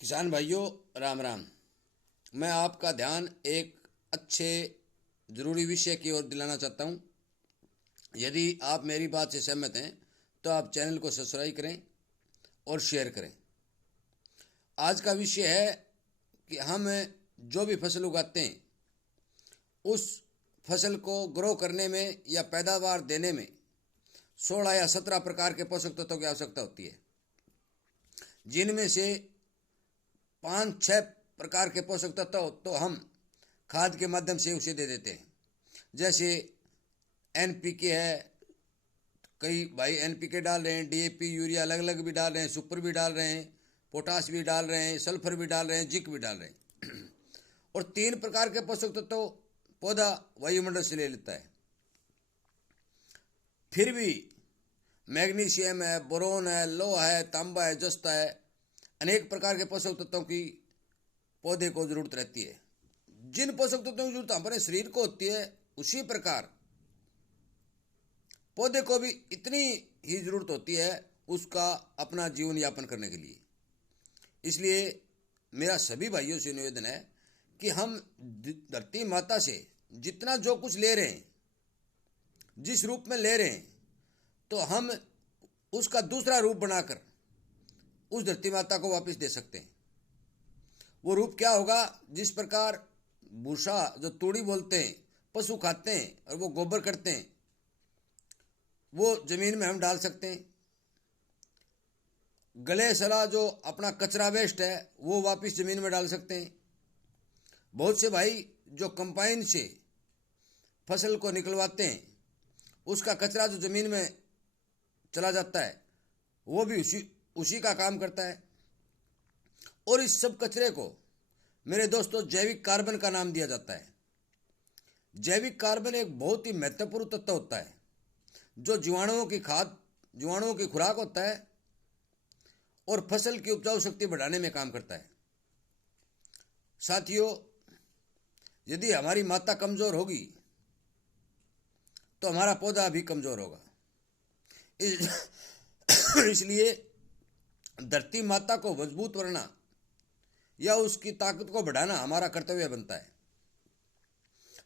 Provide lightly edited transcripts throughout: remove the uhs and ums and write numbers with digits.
किसान भाइयों, राम राम। मैं आपका ध्यान एक अच्छे ज़रूरी विषय की ओर दिलाना चाहता हूँ। यदि आप मेरी बात से सहमत हैं तो आप चैनल को सब्सक्राइब करें और शेयर करें। आज का विषय है कि हम जो भी फसल उगाते हैं उस फसल को ग्रो करने में या पैदावार देने में 16 या 17 प्रकार के पोषक तत्वों की आवश्यकता होती है, जिनमें से 5-6 प्रकार के पोषक तत्व तो हम खाद के माध्यम से उसे दे देते हैं। जैसे एनपीके है, कई भाई एनपीके डाल रहे हैं, डीएपी यूरिया अलग अलग भी डाल रहे हैं, सुपर भी डाल रहे हैं, पोटास भी डाल रहे हैं, सल्फर भी डाल रहे हैं, जिंक भी डाल रहे हैं। और 3 प्रकार के पोषक तत्व पौधा वायुमंडल से ले लेता है। फिर भी मैग्नीशियम है, बोरोन है, लोहा है, तांबा है, जस्ता है, अनेक प्रकार के पोषक तत्वों की पौधे को जरूरत रहती है। जिन पोषक तत्वों की जरूरत हमारे शरीर को होती है, उसी प्रकार पौधे को भी इतनी ही जरूरत होती है उसका अपना जीवन यापन करने के लिए। इसलिए मेरा सभी भाइयों से निवेदन है कि हम धरती माता से जितना जो कुछ ले रहे हैं, जिस रूप में ले रहे हैं, तो हम उसका दूसरा रूप बनाकर उस धरती माता को वापस दे सकते हैं। वो रूप क्या होगा? जिस प्रकार भूसा, जो तूड़ी बोलते हैं, पशु खाते हैं और वो गोबर करते हैं, वो जमीन में हम डाल सकते हैं। गले सड़ा जो अपना कचरा वेस्ट है वो वापस जमीन में डाल सकते हैं। बहुत से भाई जो कंपाइन से फसल को निकलवाते हैं, उसका कचरा जो जमीन में चला जाता है वो भी उसी का काम करता है। और इस सब कचरे को मेरे दोस्तों जैविक कार्बन का नाम दिया जाता है। जैविक कार्बन एक बहुत ही महत्वपूर्ण तत्व होता है जो जीवाणुओं की खाद, जीवाणुओं की खुराक होता है और फसल की उपजाऊ शक्ति बढ़ाने में काम करता है। साथियों, यदि हमारी माता कमजोर होगी तो हमारा पौधा भी कमजोर होगा। इसलिए धरती माता को मजबूत करना या उसकी ताकत को बढ़ाना हमारा कर्तव्य बनता है।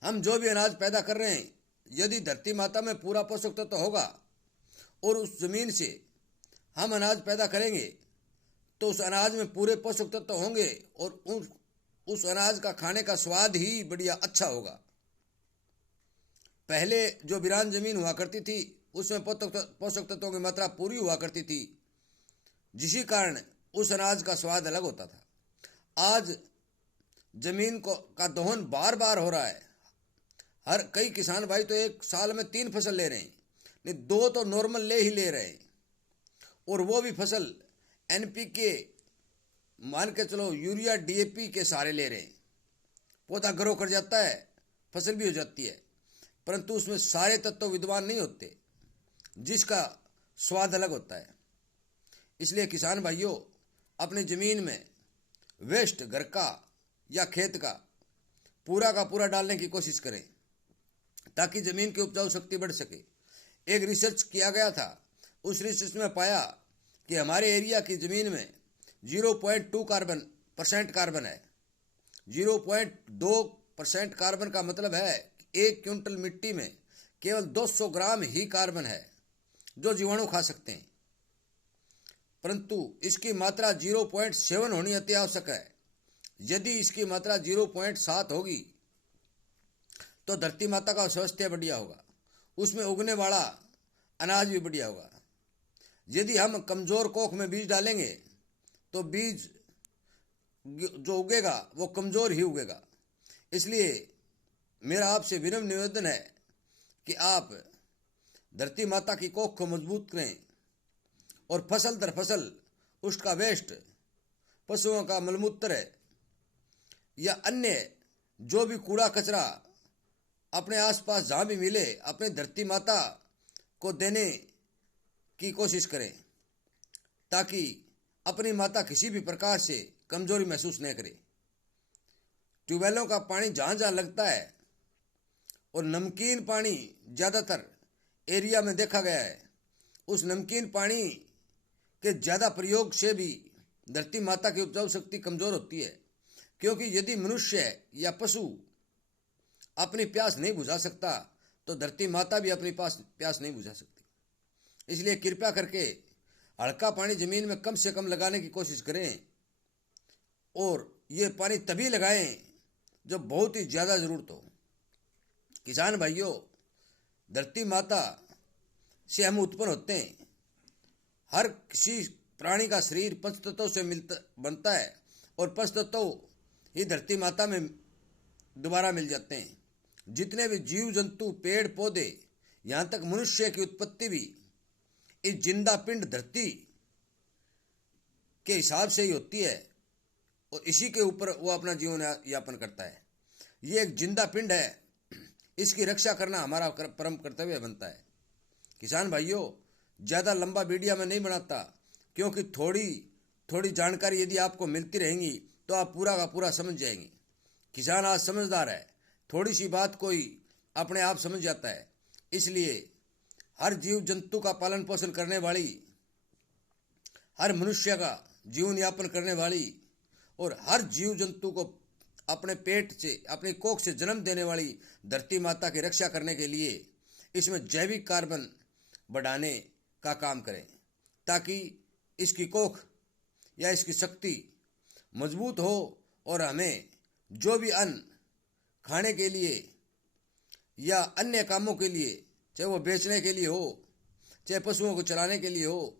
हम जो भी अनाज पैदा कर रहे हैं, यदि धरती माता में पूरा पोषक तत्व होगा और उस जमीन से हम अनाज पैदा करेंगे तो उस अनाज में पूरे पोषक तत्व होंगे और उस अनाज का खाने का स्वाद ही बढ़िया अच्छा होगा। पहले जो वीरान जमीन हुआ करती थी उसमें पोषक तत्वों की मात्रा पूरी हुआ करती थी, जिसी कारण उस अनाज का स्वाद अलग होता था। आज जमीन का दोहन बार बार हो रहा है। कई किसान भाई तो एक साल में 3 फसल ले रहे हैं, नहीं 2 तो नॉर्मल ले ही ले रहे हैं, और वो भी फसल एनपीके मान के चलो यूरिया डीएपी के सारे ले रहे हैं। पौधा ग्रो कर जाता है, फसल भी हो जाती है, परंतु उसमें सारे तत्व विद्यमान नहीं होते, जिसका स्वाद अलग होता है। इसलिए किसान भाइयों, अपनी ज़मीन में वेस्ट घर का या खेत का पूरा डालने की कोशिश करें ताकि ज़मीन की उपजाऊ शक्ति बढ़ सके। एक रिसर्च किया गया था, उस रिसर्च में पाया कि हमारे एरिया की ज़मीन में 0.2% कार्बन है। 0.2% कार्बन का मतलब है कि 1 क्विंटल मिट्टी में केवल 200 ग्राम ही कार्बन है जो जीवाणु खा सकते हैं, परंतु इसकी मात्रा 0.7 होनी अति आवश्यक है। यदि इसकी मात्रा 0.7 होगी तो धरती माता का स्वास्थ्य बढ़िया होगा, उसमें उगने वाला अनाज भी बढ़िया होगा। यदि हम कमज़ोर कोख में बीज डालेंगे तो बीज जो उगेगा वो कमज़ोर ही उगेगा। इसलिए मेरा आपसे विनम्र निवेदन है कि आप धरती माता की कोख को मजबूत करें और फसल दर फसल उसका वेस्ट, पशुओं का मलमूत्र है या अन्य जो भी कूड़ा कचरा अपने आसपास जहाँ भी मिले, अपने धरती माता को देने की कोशिश करें ताकि अपनी माता किसी भी प्रकार से कमजोरी महसूस न करे। ट्यूबवेलों का पानी जहाँ जहाँ लगता है और नमकीन पानी ज़्यादातर एरिया में देखा गया है, उस नमकीन पानी के ज़्यादा प्रयोग से भी धरती माता की उपजाऊ शक्ति कमजोर होती है, क्योंकि यदि मनुष्य या पशु अपनी प्यास नहीं बुझा सकता तो धरती माता भी अपनी प्यास नहीं बुझा सकती। इसलिए कृपया करके हल्का पानी जमीन में कम से कम लगाने की कोशिश करें, और ये पानी तभी लगाएं जब बहुत ही ज़्यादा ज़रूरत हो। किसान भाइयों, धरती माता से हम उत्पन्न होते हैं। हर किसी प्राणी का शरीर पंचतत्वों से बनता है, और पंचतत्व ही धरती माता में दोबारा मिल जाते हैं। जितने भी जीव जंतु, पेड़ पौधे, यहाँ तक मनुष्य की उत्पत्ति भी इस जिंदा पिंड धरती के हिसाब से ही होती है, और इसी के ऊपर वो अपना जीवन यापन करता है। ये एक जिंदा पिंड है, इसकी रक्षा करना हमारा परम कर्तव्य बनता है। किसान भाइयों, ज़्यादा लंबा वीडियो मैं नहीं बनाता, क्योंकि थोड़ी जानकारी यदि आपको मिलती रहेंगी तो आप पूरा का पूरा समझ जाएंगे। किसान आज समझदार है, थोड़ी सी बात कोई अपने आप समझ जाता है। इसलिए हर जीव जंतु का पालन पोषण करने वाली, हर मनुष्य का जीवन यापन करने वाली, और हर जीव जंतु को अपने पेट से, अपनी कोख से जन्म देने वाली धरती माता की रक्षा करने के लिए इसमें जैविक कार्बन बढ़ाने का काम करें, ताकि इसकी कोख या इसकी शक्ति मजबूत हो, और हमें जो भी अन्न खाने के लिए या अन्य कामों के लिए, चाहे वो बेचने के लिए हो, चाहे पशुओं को चलाने के लिए हो,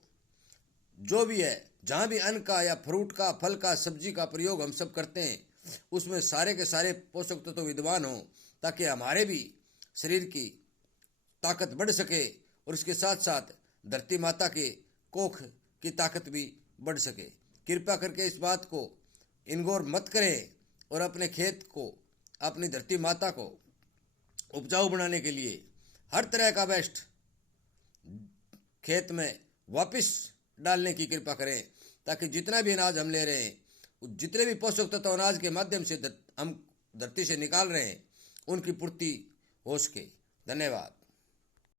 जो भी है, जहाँ भी अन्न का या फ्रूट का, फल का, सब्जी का प्रयोग हम सब करते हैं, उसमें सारे के सारे पोषक तत्व विद्यमान हों, ताकि हमारे भी शरीर की ताकत बढ़ सके, और इसके साथ साथ धरती माता के कोख की ताकत भी बढ़ सके। कृपया करके इस बात को इनगोर मत करें, और अपने खेत को, अपनी धरती माता को उपजाऊ बनाने के लिए हर तरह का वेस्ट खेत में वापस डालने की कृपा करें, ताकि जितना भी अनाज हम ले रहे हैं, जितने भी पोषक तत्व अनाज के माध्यम से हम धरती से निकाल रहे हैं, उनकी पूर्ति हो सके। धन्यवाद।